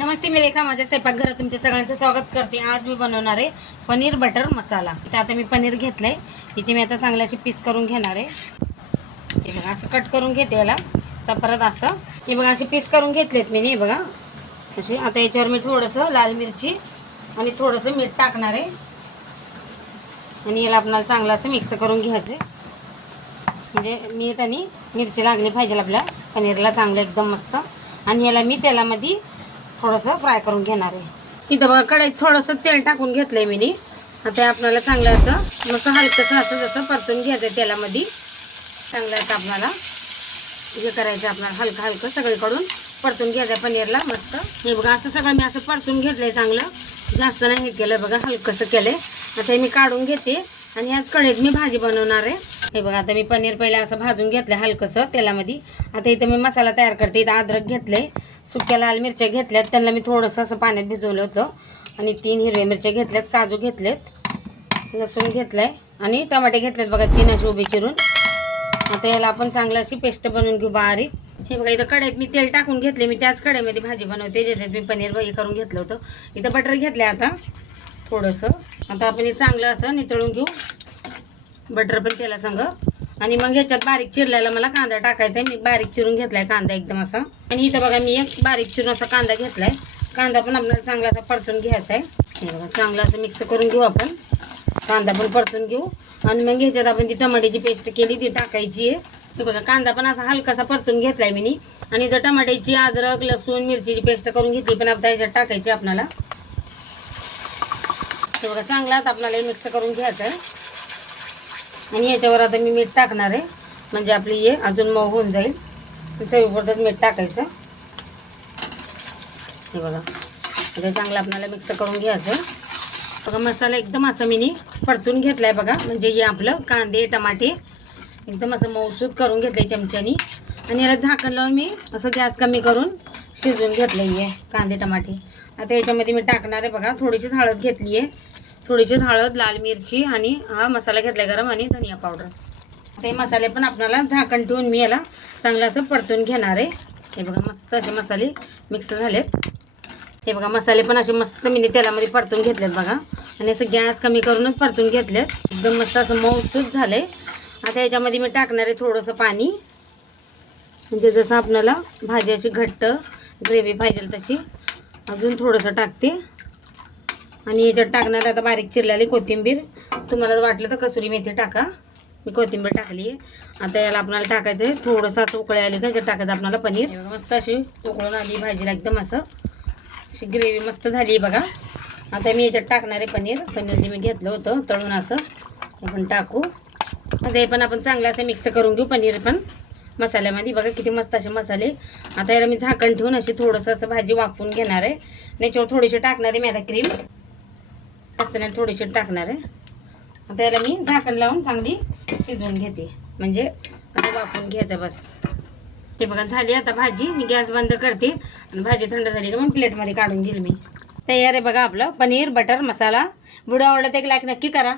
नमस्ते मी रेखा माझ्या स्वयंपाकघरात तुमच्या सगळ्यांचं स्वागत करते. आज मी बनवणार आहे पनीर बटर मसाला. तर आता मी पनीर घेतलं आहे याची मी आता चांगली अशी पीस करून घेणार आहे. हे बघा असं कट करून घेते याला. तर परत असं. हे बघा असे पीस करून घेतलेत मी हे बघा. असे आता याच्यावर मी थोडंसं लाल मिरची आणि थोडंसं मीठ टाकणार आहे. आणि याला आपल्याला चांगलं असं मिक्स करून घ्यायचं म्हणजे मीठ आणि मिरची लागली पाहिजे आपल्या पनीरला चांगलं एकदम मस्त. आणि याला मी तेलामध्ये थोडंसं फ्राय करून घेणार आहे. इथं बघा कढईत थोडंसं तेल टाकून घेतलं आहे मी आता आपल्याला चांगलं असं मस्त हलकंसं असं जसं परतून घ्यायचं तेलामध्ये चांगलं असं आपल्याला हे करायचं आपल्याला हलकं हलकं सगळीकडून परतून घ्यायचं पनीरला मस्त. हे बघा असं सगळं मी असं परतून घेतलं आहे चांगलं. जास्त नाही हे केलं बघा हलकंसं केलं आता मी काढून घेते. आणि ह्याच कढईत मी भाजी बनवणार आहे. हे बघा आता मी पनीर पहिले असं भाजून घेतलं हलकंसं तेलामध्ये. आता इथं मी मसाला तयार करते इथं अद्रक घेतले सुक्या लाल मिरच्या घेतल्यात त्यांना मी थोडंसं असं पाण्यात भिजवलं होतं. आणि तीन हिरव्या मिरच्या घेतल्यात काजू घेतलेत लसूण घेतलं आहे आणि टमाटे घेतलेत बघा तीन अशी उभी चिरून. आता याला आपण चांगलं अशी पेस्ट बनवून घेऊ बारीक. हे बघा इथं कढईत मी तेल टाकून घेतले मी त्याच कढईमध्ये भाजी बनवते ज्याच्यात मी पनीर हे करून घेतलं होतं. इथं बटर घेतलं आता. थोडंसं. आता आपण हे चांगलं असं नितळून घेऊ. बटर पण त्याला संग. आणि मग ह्याच्यात बारीक चिरलेला मला कांदा टाकायचा आहे. मी बारीक चिरून घेतलाय कांदा एकदम असा. आणि इथं बघा मी एक बारीक चिरून असा कांदा घेतलाय. कांदा पण आपल्याला चांगला असा परतून घ्यायचा आहे. हे बघा चांगलं असं मिक्स करून घेऊ आपण. कांदा पण परतून घेऊ. आणि मग ह्याच्यात आपण ती टमाट्याची पेस्ट केली ती टाकायची आहे. हे बघा कांदा पण असा हलकासा परतून घेतलाय मी. आणि जर टमाट्याची अद्रक लसूण मिरचीची पेस्ट करून घेतली. पण आता ह्याच्यात टाकायची आपल्याला हे बघा चांगलाच आपल्याला मिक्स करून घ्यायचं आहे. आणि याच्यावर आता मी मीठ टाकणार आहे. म्हणजे आपली हे अजून मऊ होऊन जाईल. चवीपुरतच मीठ टाकायचं. हे बघा. आता चांगलं आपल्याला मिक्स करून घ्यायचं आहे. बघा मसाला एकदम असं मी परतून घेतला आहे बघा. म्हणजे हे आपलं कांदे टमाटे एकदम असं मऊसूद करून घेतलं आहे चमच्यानी. आणि याला झाकण लावून मी असं गॅस कमी करून शिजवून घेतलं आहे कांदे टमाटे. आता याच्यामध्ये मी टाकणार आहे बघा थोडीशीच हळद घेतली आहे. थोडीशी हळद लाल मिरची आणि हा मसाला घेतला गरम आणि धनिया पावडर. ते मसाले पण आपल्याला झाकण ठेवून मी याला चांगलं असं परतून घेणार आहे. हे बघा मस्त असे मसाले मिक्स झालेत. हे बघा मसाले पण असे मस्त मी तेलामध्ये परतून घेतलेत बघा. आणि असं गॅस कमी करूनच परतून घेतलेत. एकदम मस्त असं मऊसूत झालं आहे आता याच्यामध्ये मी टाकणार आहे थोडंसं पाणी. म्हणजे जसं आपल्याला भाजी अशी घट्ट ग्रेव्ही पाहिजे तशी अजून थोडंसं टाकते. आणि याच्यात टाकणार आता बारीक चिरलेली कोथिंबीर. तुम्हाला वाटलं तर कसुरी मेथी टाका. मी कोथिंबीर टाकली आहे. आता याला आपल्याला टाकायचं आहे. थोडंसं असं उकळे आली का याच्यात टाकायचं आपल्याला पनीर. मस्त अशी उकळून आली भाजीला एकदम असं. अशी ग्रेव्ही मस्त झाली आहे बघा. आता मी याच्यात टाकणार आहे पनीर. पनीर जे मी घेतलं होतं तळून असं. आपण टाकू. आता हे पण आपण चांगलं असं मिक्स करून घेऊ पनीर पण. मसाल्यामध्ये. बघा किती मस्त असे मसाले. आता याला मी झाकण ठेवून अशी थोडंसं असं भाजी वाफवून घेणार आहे. आणि याच्यावर थोडीशी टाकणार आहे मी आता क्रीम असताना थोडीशी टाकणार आहे. आता याला मी झाकण लावून चांगली शिजवून घेते. म्हणजे आता वाफवून घ्यायचं बस. हे बघा झाली आता भाजी. मी गॅस बंद करते. आणि भाजी थंड झाली का मग प्लेटमध्ये काढून घेईल मी. तयार आहे बघा आपलं. पनीर बटर मसाला. व्हिडिओ आवडला तर एक लाईक नक्की करा.